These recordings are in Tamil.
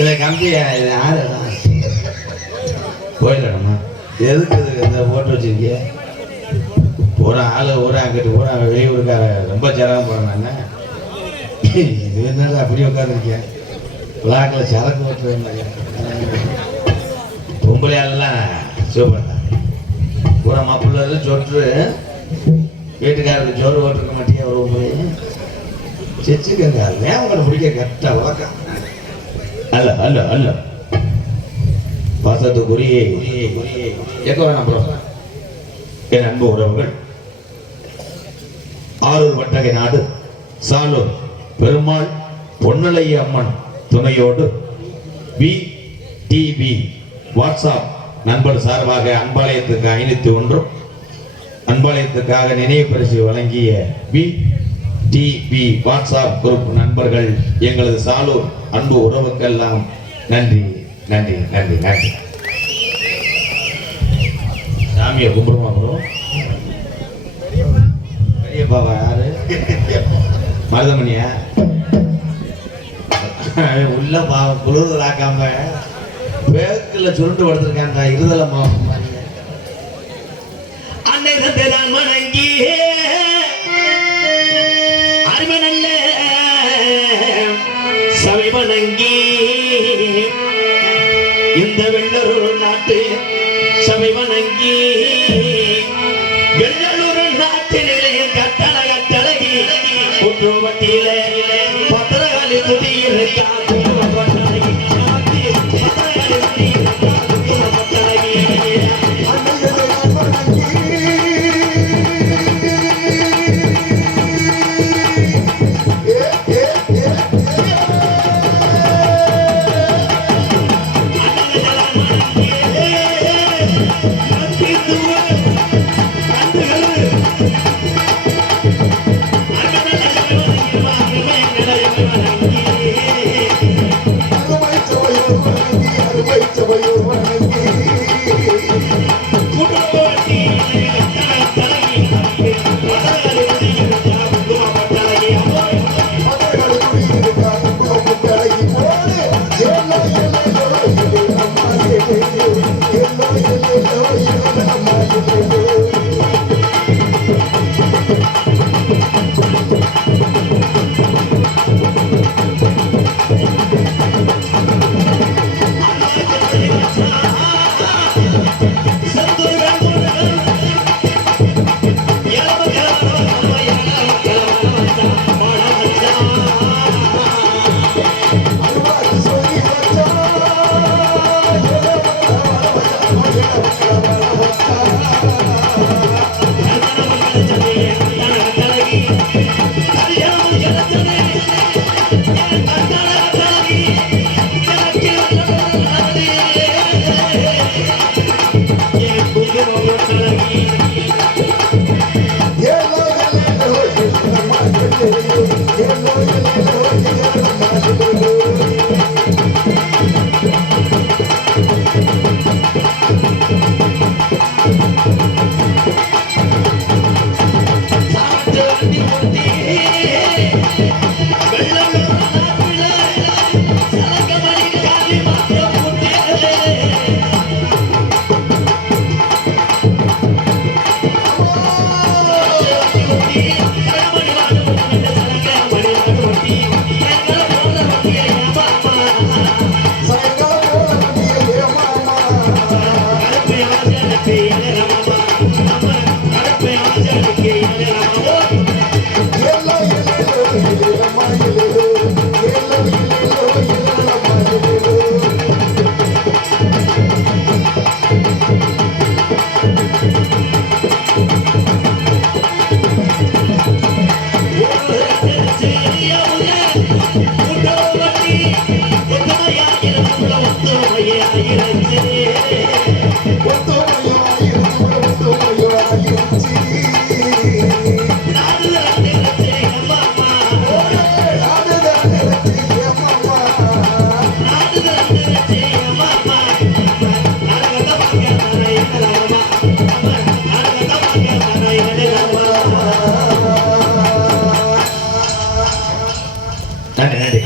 இதை கம்பியா இது யாரு போயிடணுமா? எதுக்கு இந்த போட்டு வச்சிருக்கிய? ஒரு ஆள் ஒரு அங்கிட்டு ஒரு வெளியூருக்கார ரொம்ப சிரமம் போறேன். இது என்னடா அப்படியே உட்காந்துருக்கேன். பிளாக்ல சரக்கு ஓட்டுறேன். பொம்பளை ஆளெல்லாம் சூப்பர் தான். பூரா மாப்பிள்ள சொட்டு வீட்டுக்காரருக்கு ஜோறு ஓட்டுருக்க மாட்டேங்க. ஒரு பொம்பளை சிச்சுக்கங்க உங்களை பிடிக்க கரெக்டா உலக்கம். அல்ல அல்ல அல்ல பாசத்துக்குரிய எங்க வேணாம். என் அன்பு உறவுகள், ஆரூர் வட்டகை நாடு சாலூர் பெருமாள் பொன்னலைய அம்மன் துணையோடு BTV வாட்ஸ்அப் நண்பர் சார்பாக அன்பாலயத்துக்கு 501 அன்பாலயத்துக்காக நினைவு பரிசு வழங்கிய BTV வாட்ஸ்அப் குரூப் நண்பர்கள், எங்களது சாலூர் அன்பு உறவுக்கெல்லாம் நன்றி நன்றி நன்றி நன்றி. சாமியை கும்பிடுமா ப்ரோ? பெரியப்பாவா யாரு? மருதமணியா? உள்ள குளிர்தலாக்காம பேக்கில் சுருண்டு படுத்திருக்காங்க. இருதலமா அன்னை தான் வணங்கி அறிவனல்ல சபை வணங்கி இந்த வெள்ளூர் நாட்டு சபை வணங்கி வெள்ளூர் நாட்டிலே கட்டளை குற்றுவட்டியிலே பத்திரகாலி துடியிருக்கா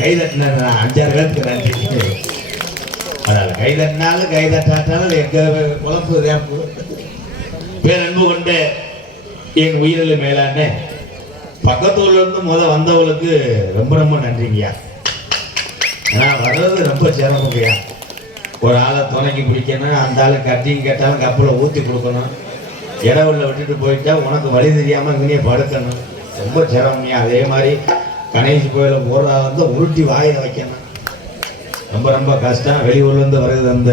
கைதட்டின 5-6 பேருக்கு நன்றி. அதனால கைதட்டினாலும் கைதட்டாட்டாலும் எங்க குழப்பு ரேப்பு பேரன்பு கொண்ட என் உயிரில் மேலான பக்கத்தூர்ல இருந்து வந்தவங்களுக்கு ரொம்ப ரொம்ப நன்றிங்கய்யா. ஏன்னா வர்றது ரொம்ப சிரமங்கய்யா. ஒரு ஆளை துணைக்கி பிடிக்கணும், அந்த ஆளு கட்டிங் கேட்டாலும் கப்பலை ஊற்றி கொடுக்கணும், இடவுள்ள விட்டுட்டு போயிட்டா உனக்கு வழி தெரியாமல் இங்கேயே படுக்கணும், ரொம்ப சிரமம்யா. அதே மாதிரி கணேஷ் கோயில போடுறா வந்து உருட்டி வாயில வைக்கணும், ரொம்ப ரொம்ப கஷ்டம். வெளியூர்லேருந்து வருது அந்த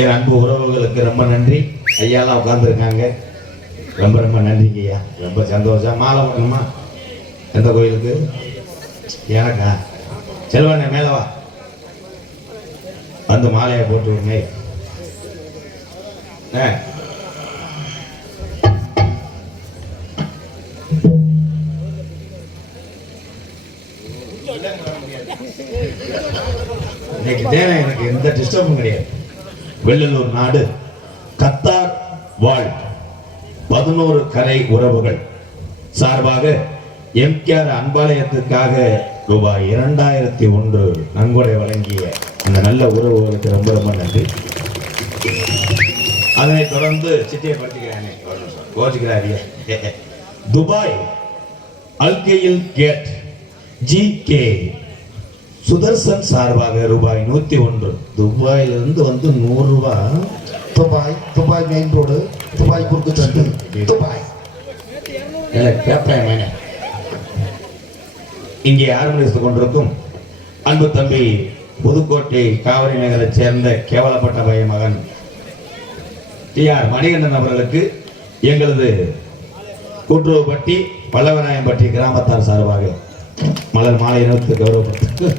என் அன்பு உறவுகளுக்கு ரொம்ப நன்றி. ஐயாலாம் உட்காந்துருக்காங்க, ரொம்ப ரொம்ப நன்றிங்க ஐயா. ரொம்ப சந்தோஷம். மாலை போடணுமா? எந்த கோயிலுக்கு? எனக்கா? செல்வண்ணே மேலே வா, வந்து மாலையை போட்டு விடுங்க. இன்னைக்கு தேவை எனக்கு எந்த டிஸ்டர்பும் கிடையாது. வெள்ளலூர் நாடு கத்தார் வாழ் 11 கரை உறவுகள் சார்பாக எம்கேஆர் அன்பாலயத்துக்காக ரூபாய் 2001 நன்கொடை வழங்கிய அந்த நல்ல உறவுகளுக்கு ரொம்ப ரொம்ப நன்றி. அதனைத் தொடர்ந்து சிட்டியை படுத்திக்கிறானே கோச்சுக்கிறாரியா. Dubai Al Khail Gate GK Sudarshan சார்பாக ரூபாய் 101. துபாயிலிருந்து வந்து 100 ரூபாய். துபாய் மெயின் ரோடு, துபாய் குறுக்கு சந்து, துபாய் இங்கே ஆரம்பித்துக் கொண்டிருக்கும் அன்பு தம்பி புதுக்கோட்டை காவிரி நகரை சேர்ந்த கேவலப்பட்ட பைய மகன் TR மணிகண்டன் அவர்களுக்கு எங்களது கூட்டுறவுப்பட்டி பல்லவநாயம்பட்டி கிராமத்தார் சார்பாக மலர் மாலை இனத்துக்கு கௌரவப்படுத்த.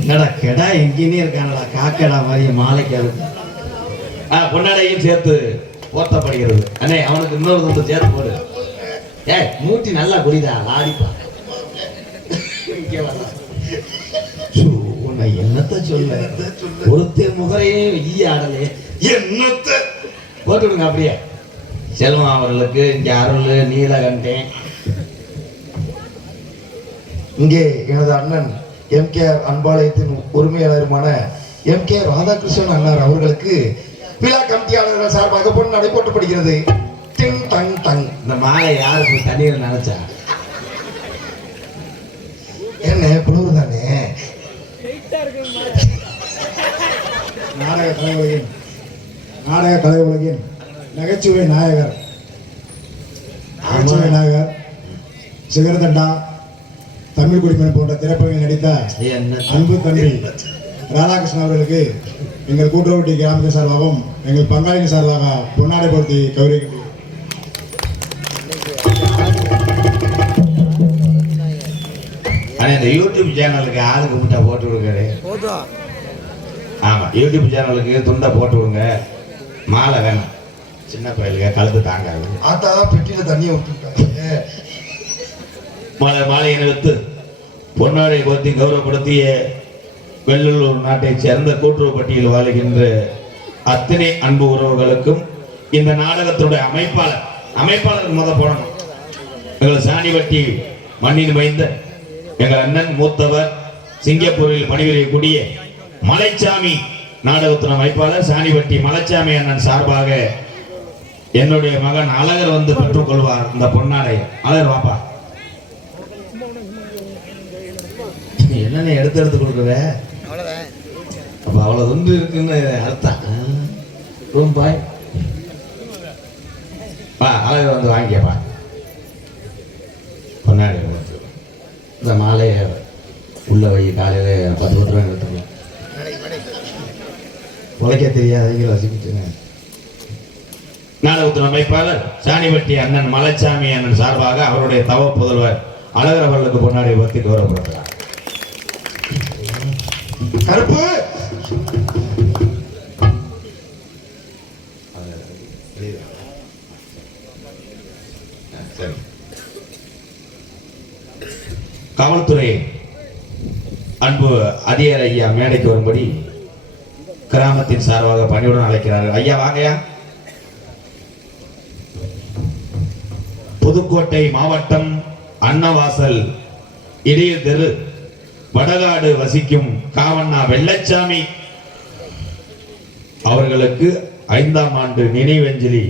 என்னடா கெடா எங்கேனே இருக்கானடா, காக்கடா மாதிரி மாலைக்கு பொன்னாடையும் சேர்த்து போர்த்தப்படுகிறது. அண்ணே அவனுக்கு இன்னொரு வந்து சேர்த்து போடு. மூட்டி நல்லா குடிதா லாடிப்பா. உன்னை என்னத்த சொல்ல, ஒருத்தர் முகரையே வெய்ய ஆடலே என்னத்த போட்டு விடுங்க. அப்படியே செல்வம் அவர்களுக்கு இங்கே அருள் நீலகண்டேன், இங்கே எனது அண்ணன் MKR அன்பாலயத்தின் உரிமையாளருமான MK ராதாகிருஷ்ணன் அண்ணார் அவர்களுக்கு விழா கமிட்டியாளர்கள் சார்பாக பொண்ணு நடைபெற்றப்படுகிறது. இந்த மாலை யாருக்கு தண்ணீர் நினைச்சா என்ன குளிர் தானே. நாடக கலை உலகின் நகைச்சுவை நாயகர் சிகரதண்டா, தமிழ் குடிமகன் போன்ற திரைப்படங்கள் நடித்த அன்பு தம்பி ராதாகிருஷ்ணன் அவர்களுக்கு எங்கள் கூட்டுறவுட்டி கிராமத்தின் சார்பாகவும் எங்கள் பங்காளிகள் சார்பாக பொன்னாடை பொருத்தி கௌரவிக்கின்றோம். இந்த யூடியூப் சேனலுக்கு ஆளுக்கு முட்டை போட்டு விடுங்க. ஆமா, யூடியூப் சேனலுக்கு துண்டை போட்டு விடுங்க. மாலை வேணாம், சின்ன பையலுக்கு கழுத்து தாங்காது. ஆத்தா பெட்டியில தண்ணியை விட்டுட்டாங்க. மாலையை நிறுத்து பொன்னாடை போத்தி கௌரவப்படுத்திய வெள்ளலூர் நாட்டைச் சேர்ந்த கூட்டுறவு பட்டியல் வாழுகின்ற அத்தனை அன்பு உறவுகளுக்கும் இந்த நாடகத்துடைய அமைப்பாளர் முத போடணும். எங்கள் சாணிவட்டி மண்ணின் மைந்த எங்கள் அண்ணன் மூத்தவர் சிங்கப்பூரில் பணிபுரியக்கூடிய மலைச்சாமி நாடகத்தின் அமைப்பாளர் சாணிவட்டி மலைச்சாமி அண்ணன் சார்பாக என்னுடைய மகன் அழகர் வந்து பெற்றுக்கொள்வார் இந்த பொன்னாடை. அழகர் வாப்பா. என்னன்னு எடுத்து கொடுக்குற அப்ப அவ்வளவு ஒன்று இருக்குன்னு அர்த்தம். ரூபாய் அழகு வந்து வாங்கிக்கப்பா பொன்னாடி. இந்த மாலையை உள்ள வை, காலையில் 10 ரூபாய் எடுத்துக்கலாம். உழைக்க தெரியாதவங்க வசிக்கிட்டுங்க. நாடகத்தின் அமைப்பாளர் சாணிவட்டி அண்ணன் மலைச்சாமி அண்ணன் சார்பாக அவருடைய தவ புதல்வர் அழகர் அவர்களுக்கு பொன்னாடி பற்றி கௌரவப்படுத்துகிறார். கருப்பு காவல்துறை அன்பு அதிகாரி ஐயா மேடைக்கு வரும்படி கிராமத்தின் சார்பாக பணியுடன் அழைக்கிறார்கள். ஐயா வாங்கயா. புதுக்கோட்டை மாவட்டம் அன்னவாசல் இளைய தெரு வடகாடு வசிக்கும் காவண்ணா வெள்ளச்சாமி அவர்களுக்கு 5ஆம் ஆண்டு நினைவஞ்சலி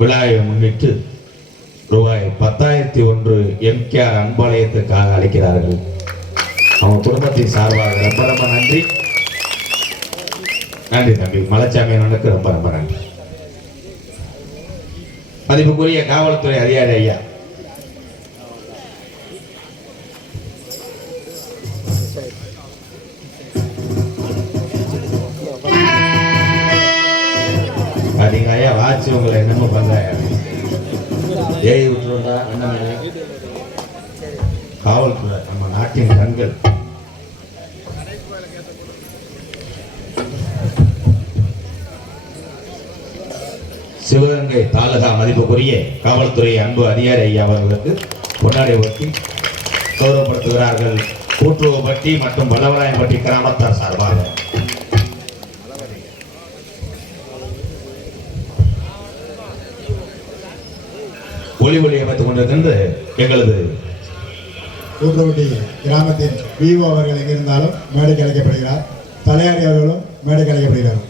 விழாவை முன்னிட்டு ரூபாய் 10,001 எம்கேஆர் அன்பாலயத்துக்காக அளிக்கிறார்கள். அவங்க குடும்பத்தின் சார்பாக ரொம்ப ரொம்ப நன்றி. நன்றி தம்பி மலைச்சாமி அண்ணனுக்கு ரொம்ப ரொம்ப நன்றி. மதிப்புக்குரிய காவல்துறை அதிகாரி ஐயா, நீங்க ஐயா வாட்சி உங்களை என்னமோ பண்ற ஏய் விட்டுருந்தா என்ன காவல்துறை நம்ம நாட்டின் கண்கள். சிவகங்கை தாலுகா மதிப்புக்குரிய காவல்துறை அன்பு அதிகாரி ஐயா அவர்களுக்கு பொன்னாடை ஒட்டி கௌரவப்படுத்துகிறார்கள். கூட்டுவப்பட்டி மற்றும் பலவராயம்பட்டி கிராமத்தார் சார்பாக ஒளி அமைத்துக் கொண்டிருக்கின்ற எங்களது கூட்டுவப்பட்டி கிராமத்தின் விஓ அவர்கள் எங்கிருந்தாலும் மேடைக்கு அழைக்கப்படுகிறார். தலையாரி அவர்களும் மேடைக்கு அழைக்கப்படுகிறார்.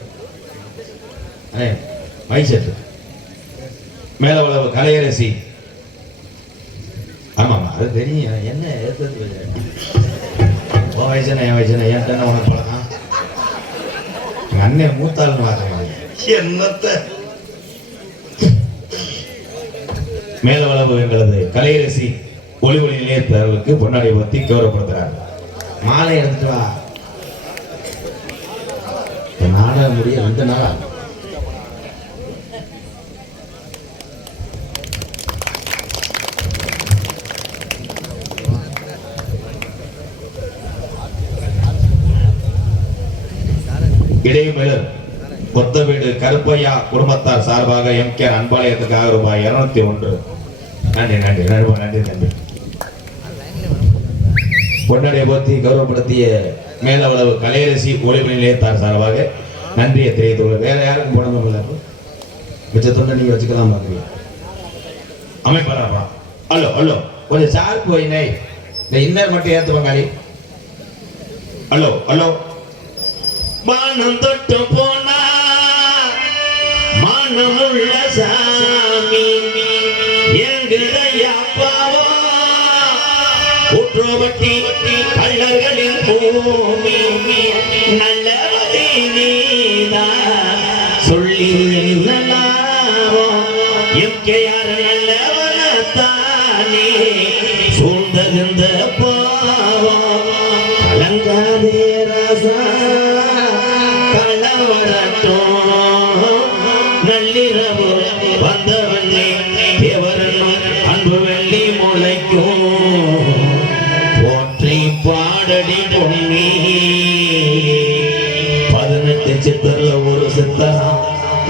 மைசெட்டு மேலவளவு கலையரசி. ஆமாம் அது தெரியும். என்ன எடுத்தது உன் வயசுன என் வயசுன என்கிட்ட உனக்கு பழக்கம். எங்கள் அண்ணன் மூத்தாள்னு பார்க்குறேன். என்னத்த மேலவளவு எங்களது கலையரசி ஒளி நிலையத்தவர்களுக்கு பொன்னாடி ஒத்தி கௌரவப்படுத்துகிறார். மாலை எடுத்துட்டு வா. நாடகம் முடிய 2 நாள் ஆகும். இடைமலர் கொத்த வீடு கருப்பையா குடும்பத்தார் சார்பாக எம்கேஆர் அன்பாலயத்துக்காக ரூபாய் 201. நன்றி நன்றி நன்றி நன்றி நன்றி. பொன்னடைய போத்தி கௌரவப்படுத்திய மேலவளவு கலையரசி ஒளிமணி நிலையத்தார் சார்பாக நன்றியை தெரிவித்துள்ள. வேற யாருக்கும் போனதும் இல்லை. மிச்ச தொண்டை நீங்க வச்சுக்கலாம் பாக்குறீங்க. அமைப்பாளா அல்லோ அல்லோ கொஞ்சம் சார்பு வைனை இந்த இன்னர் மட்டும் ஏத்து பங்காளி. அல்லோ அல்லோ மானம் தொட்டு போனா மானமுள்ள சாமி எங்குதையா பாவா கூட்டுவப்பட்டி கள்ளர்களின் பூமி நல்லவதி நீதா சொல்லி என்னலாவோ எம்கேஆர் நல்லவனத்தானே சூழ்ந்தகின்ற பாவம் கலங்காதே ராசா நள்ளிரவு வந்தவண்ணே தேவரனும் அன்பு வெள்ளி முளைக்கும் போற்றி பாடடி பொன்னி 18 சித்தர்ல ஒரு சித்தரா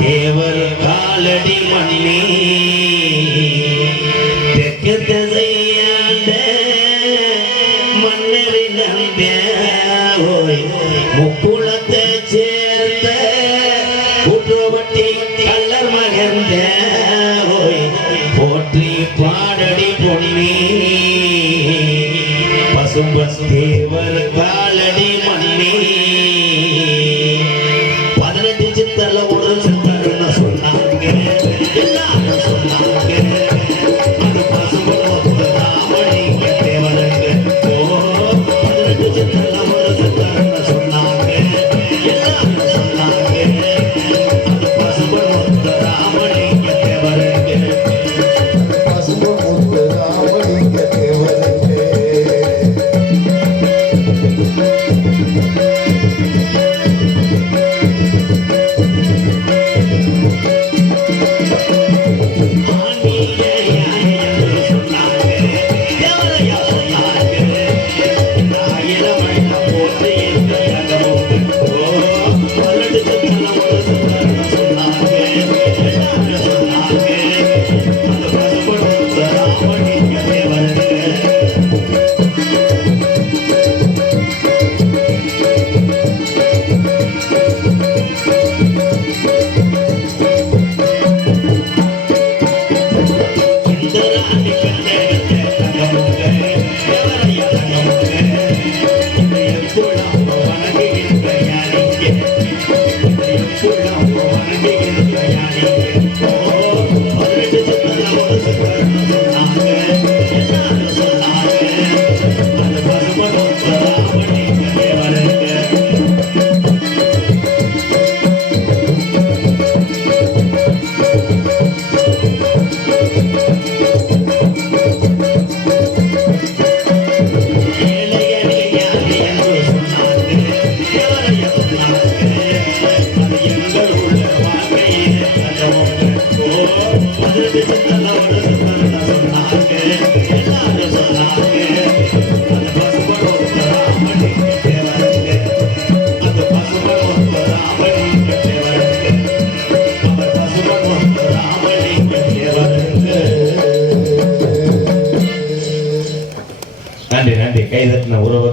தேவர் காலடி மண்ணி தெற்கு திசையாண்ட மன்னரி நம்பிய முக்குளத்தை சேர்ந்த கூட்டுவப்பட்டி கள்ளர் மகந்த போற்றி பாடடி பொன்னி பசும்பஸ் தேவர் காலடி மண்ணி 18 சித்தர்ல ஒரு சித்தர்னு சொன்னாங்க. எல்லாரும் சொன்னாங்க அது பசும்பஸ் ராமலிங்க தேவருங்க. 18 சித்தர்ல ஒரு சித்தர்னு சொன்னாங்க. எல்லாரும் சொன்னாங்க அது பசும்பஸ் ராமலிங்க தேவருங்க. பசும்பொன் ராமலிங்க தேவருங்க.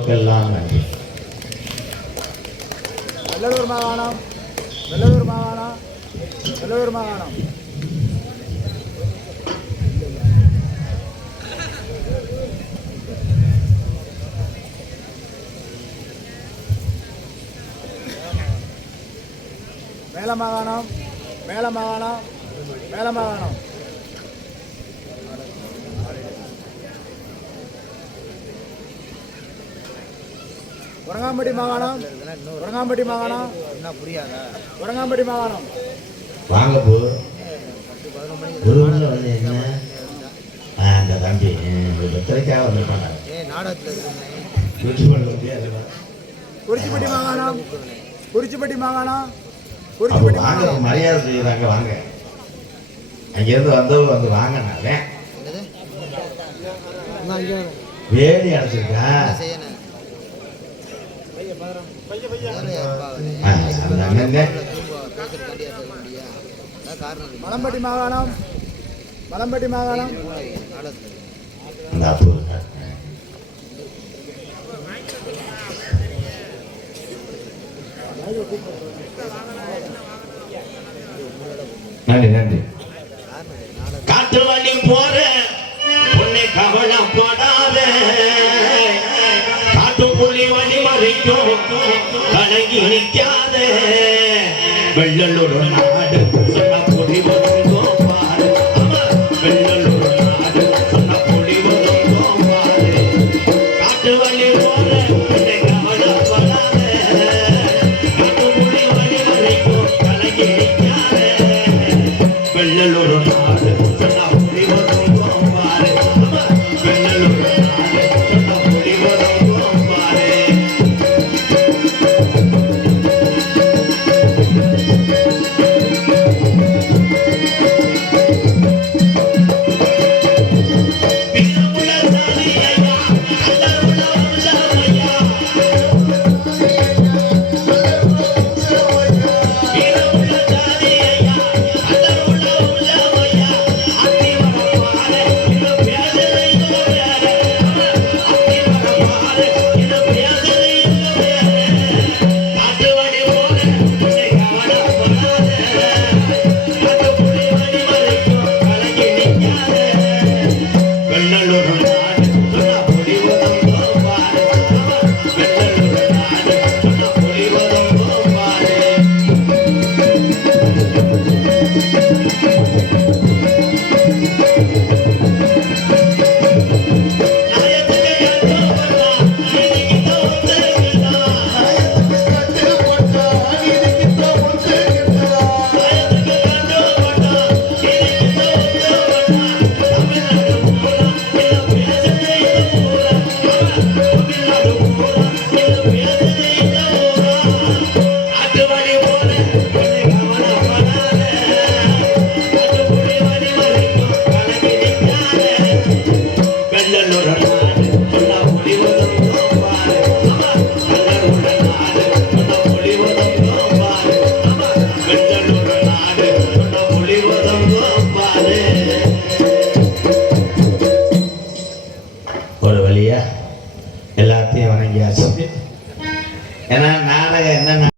உங்களுக்கெல்லாம் நன்றி. வெள்ளலூர் மாகாணம், வெள்ளலூர் மாகாணம், வெள்ளலூர் மாகாணம். மேல மாகாணம், மேல மாகாணம், மேல மாகாணம். உரங்காம்பட்டி மாகாணம், உரங்காம்பட்டி மாகாணம், என்ன புரியாதா? உரங்காம்பட்டி மாகாணம். வாங்க போ. குருவில் வந்து என்ன அந்த தம்பி பத்திரிக்காக வந்திருப்பாங்க. குறிச்சிப்பட்டி மாகாணம், குறிச்சிப்பட்டி மாகாணம், அவங்க குறிச்சிப்பட்டி வாங்க மாகாணம். மரியாதை செய்யறாங்க. வாங்க அங்கேருந்து வந்தவங்க வந்து வாங்க. நான் வேலி அடைச்சிருக்கா அந்த அண்ணன் மலம்பட்டி மாகாணம், மலம்பட்டி மாகாணம். அந்த அப்பு இருக்கா. நன்றி நன்றி. காட்டு வண்டி போற உன்னை கவலைப்படாத, காட்டு புள்ளி வழி மறைக்கும் கலங்கி நிற்காத, வெள்ளலூர் நாடு சொன்ன புரிவு